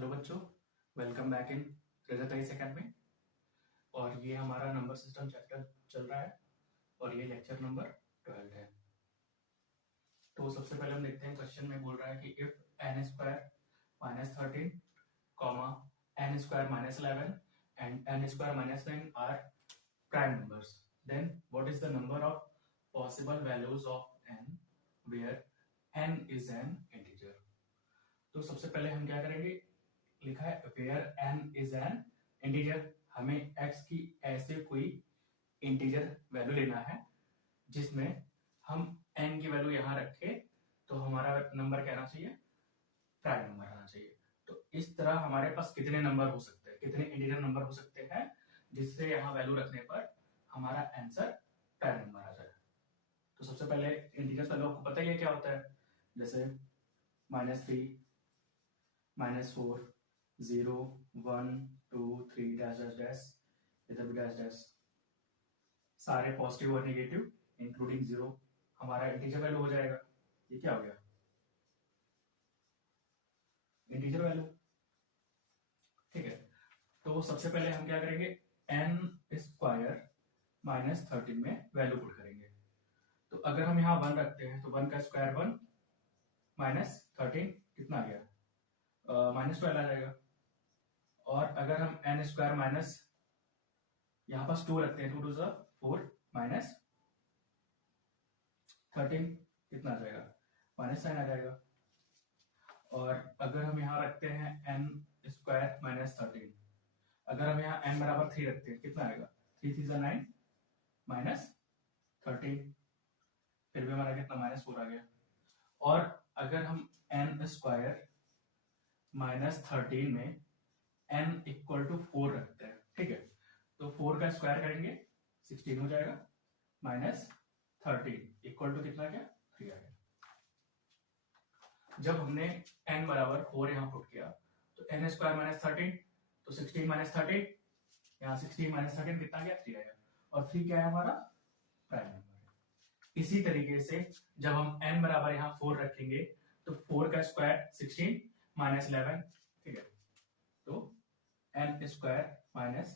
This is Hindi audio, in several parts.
हेलो बच्चों, welcome back in Rajat ice academy. और ये हमारा नंबर सिस्टम चैप्टर चल रहा है और ये लेक्चर नंबर 12 है। तो सबसे पहले हम देखते हैं, क्वेश्चन में बोल रहा है कि if n square minus 13 comma n square minus 11 and n square minus 9 are prime numbers, then what is the number of possible values of n where n is an integer. तो सबसे पहले हम क्या करेंगे, लिखा है where n is an integer. हमें x की ऐसे कोई इंटीजर वैल्यू लेना है जिसमें हम n की वैल्यू यहां रखें तो हमारा नंबर क्या आना चाहिए, प्राइम नंबर आना चाहिए। तो इस तरह हमारे पास कितने नंबर हो सकते हैं, कितने इंटीजर नंबर हो सकते हैं जिससे यहाँ वैल्यू रखने पर हमारा आंसर प्राइम नंबर आ जाए। तो सबसे पहले इंटीजर्स वैल्यू आपको पता ही है क्या होता है, जैसे -3, -4, 0, 1, 2, 3 डैश डैश डैश, इधर भी डैश डैश, सारे पॉजिटिव और नेगेटिव इंक्लूडिंग 0 हमारा इंटीजर वैल्यू हो जाएगा। ये क्या हो गया, इंटीजर वैल्यू। ठीक है, तो सबसे पहले हम क्या करेंगे, n स्क्वायर माइनस 13 में वैल्यू पुट करेंगे। तो अगर हम यहाँ 1 रखते हैं तो 1 का स्क्वायर 1 माइनस 13 कितना आ गया, -12 आ जाएगा। और अगर हम n स्क्वायर माइनस यहां पास 2 रखते हैं, 2 टू 4 माइनस 13 कितना आ जाएगा, -9 आ जाएगा। और अगर हम यहाँ रखते हैं n स्क्वायर माइनस 13, अगर हम यहाँ n बराबर 3 रखते हैं कितना आएगा, 3 3 9 माइनस 13, फिर भी हमारा कितना -4 आ गया। और अगर हम n स्क्वायर माइनस 13 में n इक्वल टू 4 रखते हैं, ठीक है, तो 4 का स्क्वायर करेंगे 16 हो जाएगा, माइनस 13 इक्वल टू कितना गया, 3 आ गया। जब हमने n बराबर 4 यहाँ पुट किया तो n स्क्वायर माइनस 13, तो 16 माइनस 13, यहाँ 16 माइनस 13 कितना गया, 3 आया। और 3 क्या है, हमारा प्राइम नंबर है। इसी तरीके से जब हम n बराबर यहाँ 4 रखेंगे तो 4 का स्क्वायर 16 माइनस 11, ठीक है, तो n स्क्वायर माइनस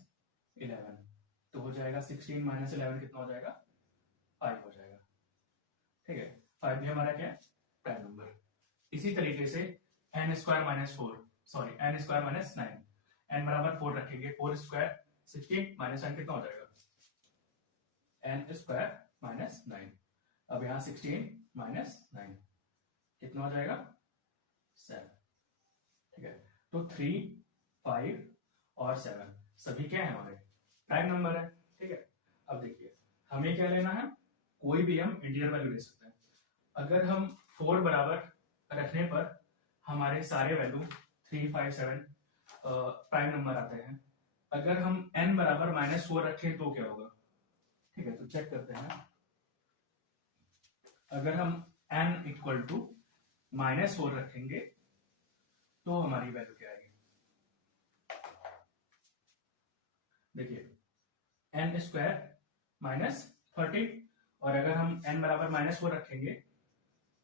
11, तो हो जाएगा 16 माइनस 11 कितना हो जाएगा, 5 हो जाएगा। ठीक है, 5 भी हमारा क्या है, प्राइम नंबर। इसी तरीके से n square minus 4, sorry n square minus 9, n बराबर 4 रखेंगे, 4 स्क्वायर 16 माइनस 9 कितना हो जाएगा, n स्क्वायर माइनस 9। अब यहाँ 16 माइनस 9 कितना हो जाएगा, 7। ठीक है, तो 3, 5 और 7 सभी क्या है, हमारे प्राइम नंबर है। ठीक है, अब देखिए हमें क्या लेना है, कोई भी हम इंटीजर वैल्यू ले सकते हैं। अगर हम 4 बराबर रखने पर हमारे सारे वैल्यू 3, 5, 7 प्राइम नंबर आते हैं। अगर हम n बराबर -4 रखें तो क्या होगा, ठीक है, तो चेक करते हैं। अगर हम n इक्वल टू -4 रखेंगे तो हमारी वैल्यू क्या आएगी, देखिए n स्क्वायर माइनस 13, और अगर हम n बराबर -4 रखेंगे,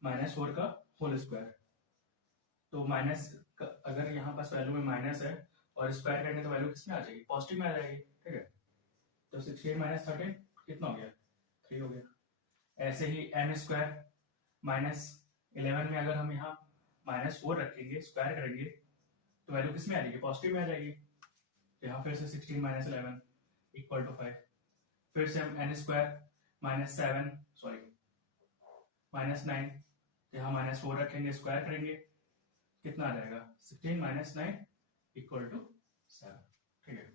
-4 का होल स्क्वायर, तो माइनस अगर यहाँ पास वैल्यू में माइनस है और स्क्वायर करेंगे तो वैल्यू किसमें आ जाएगी, पॉजिटिव में आ जाएगी। ठीक है, तो 16 माइनस 13 कितना हो गया, 3 हो गया। ऐसे ही n स्क्वायर माइनस 11 में अगर हम यहाँ -4 रखेंगे, स्क्वायर करेंगे तो वैल्यू किसमें आ जाएगी, पॉजिटिव में आ जाएगी। तो यहाँ फिर से 16 माइनस 11 इक्वल टू 5, फिर से हम n square minus 7 sorry minus 9, यहाँ -4 रखेंगे, स्क्वायर करेंगे कितना आ जाएगा, 16 माइनस 9 इक्वल टू 7। ठीक है,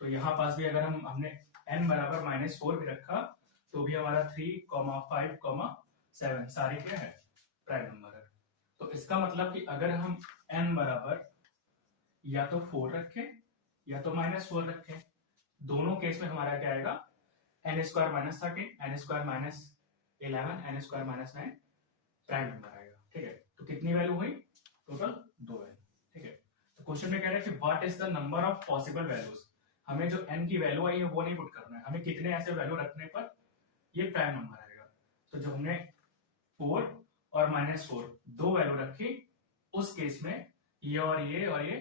तो यहाँ पास भी अगर हमने n बराबर -4 भी रखा तो भी हमारा 3, 5, 7 सारे क्या है, प्राइम नंबर है। तो इसका मतलब कि अगर हम n बराबर या तो 4 रखें या तो -4 रखें, दोनों केस में हमारा क्या आएगा, n square minus 13, n square minus 11, n square minus 9 prime number आएगा। ठीक है, तो कितनी वैल्यू हुई, टोटल 2 वैल्यू। ठीक है, तो क्वेश्चन में कह रहा है कि what is the number of possible values. हमें जो n की वैल्यू आई है वो नहीं पुट करना है, हमें कितने ऐसे वैल्यू रखने पर ये प्राइम नंबर आएगा। तो जब हमने 4 और -4 दो वैल्यू रखी, उस केस में ये और ये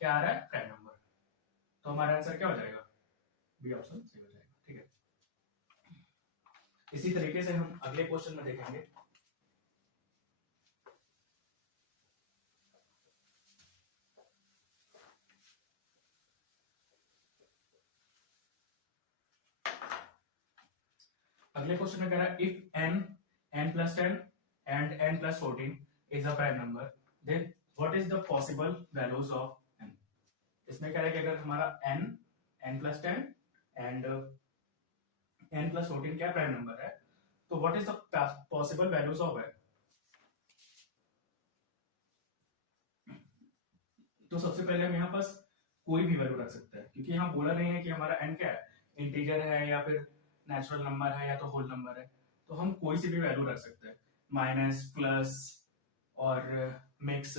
क्या आ रहा है, प्राइम नंबर। तो हमारा आंसर क्या हो जाएगा, बी ऑप्शन सही हो जाएगा। ठीक है, इसी तरीके से हम अगले क्वेश्चन में देखेंगे। अगले क्वेश्चन में कह रहा है if n plus 10 and n plus 14 is a prime number, then what is the possible values of n। इसमें कह रहा है कि अगर हमारा n plus 10 and n plus 14 क्या प्राइम नंबर है, तो what is the possible values of n। तो सबसे पहले हम यहाँ पास कोई भी वैल्यू रख सकते हैं, क्योंकि यहाँ बोला नहीं है कि हमारा n क्या है, इंटीजर है या फिर नेचुरल नंबर है या तो होल नंबर है। तो हम कोई सी भी वैल्यू रख सकते हैं, माइनस प्लस और मिक्स,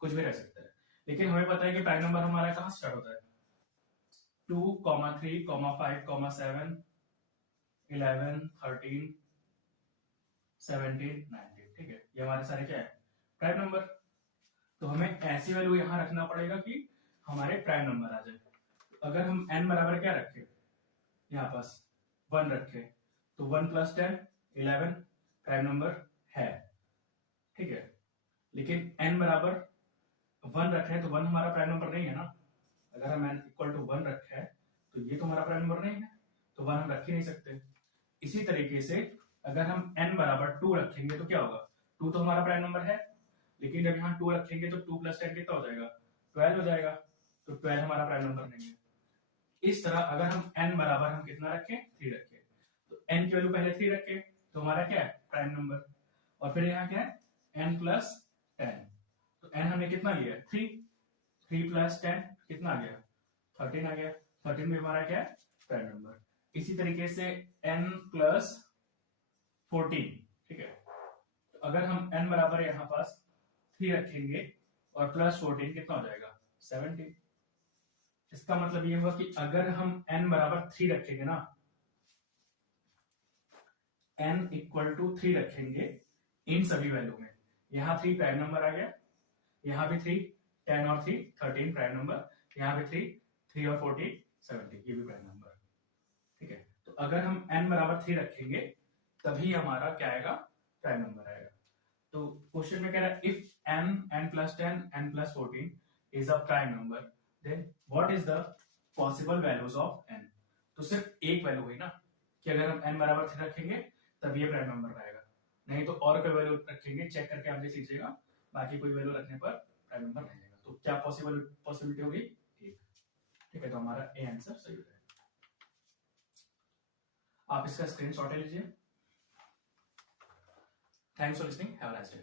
कुछ भी रख सकते हैं। लेकिन हमें पता है कि प्राइम नंबर हमारा कहाँ स्टार्ट होता है, 2, 3, 5, 7, 11, 13, 17, 19। ठीक है, ये हमारे सारे क्या है, प्राइम नंबर। तो हमें ऐसी वैल्यू यहां रखना पड़ेगा कि हमारे प्राइम नंबर आ जाए। अगर हम n बराबर क्या रखे, यहाँ पास 1 रखे, तो 1 plus 10 11 प्राइम नंबर है। ठीक है, लेकिन n बराबर 1 रखे हैं तो 1 हमारा प्राइम नंबर नहीं है ना। अगर हम n इक्वल टू 1 रखे है तो ये तो हमारा प्राइम नंबर नहीं है, तो 1 हम रख ही नहीं सकते। इसी तरीके से अगर हम n बराबर 2 रखेंगे तो क्या होगा, 2 तो हमारा प्राइम नंबर है, लेकिन जब यहाँ 2 रखेंगे तो 2 plus 10 कितना हो जाएगा, 12 हो जाएगा। तो 12 हमारा प्राइम नंबर नहीं है। इस तरह अगर हम n बराबर हम कितना रखें, 3 रखें, तो n की वैल्यू पहले 3 रखें तो हमारा क्या है, प्राइम नंबर। और फिर यहाँ क्या है, n plus 10, तो n हमने कितना लिया, 3 plus 10 कितना आ गया, 13 आ गया। 13 भी हमारा क्या है, प्राइम नंबर। इसी तरीके से n plus 14। ठीक है, तो अगर हम n बराबर यहाँ पास 3 रखेंगे और प्लस 14 कितना हो जाएगा, 17। इसका मतलब ये हुआ कि अगर हम n बराबर 3 रखेंगे ना, n इक्वल टू 3 रखेंगे इन सभी वैल्यू में, यहाँ 3 प्राइम नंबर आ गया, यहाँ भी 3, 10 और 3 13 प्राइम नंबर, यहाँ भी 3 और 14 17, ये भी प्राइम नंबर। ठीक है, तो अगर हम n बराबर 3 रखेंगे तभी हमारा क्या आएगा, प्राइम नंबर आएगा। तो क्वेश्चन में कह रहा है if n plus 10 n plus 14 is a prime number, then what is the possible values of n। तो सिर्फ एक वैल्यू हुई ना, कि अगर हम n बराबर 3 रखेंगे तब ये प्राइम नंबर आएगा, नहीं तो और कोई वैल्यू रखेंगे, चेक करके आप देख लीजिएगा, बाकी कोई वैल्यू रखने पर प्राइम नंबर नहीं आएगा। तो क्या पॉसिबिलिटी होगी, एक। ठीक है, तो हमारा ए आंसर सही हो जाएगा। आप इसका स्क्रीनशॉट ले लीजिए। Thanks for listening, have a nice day.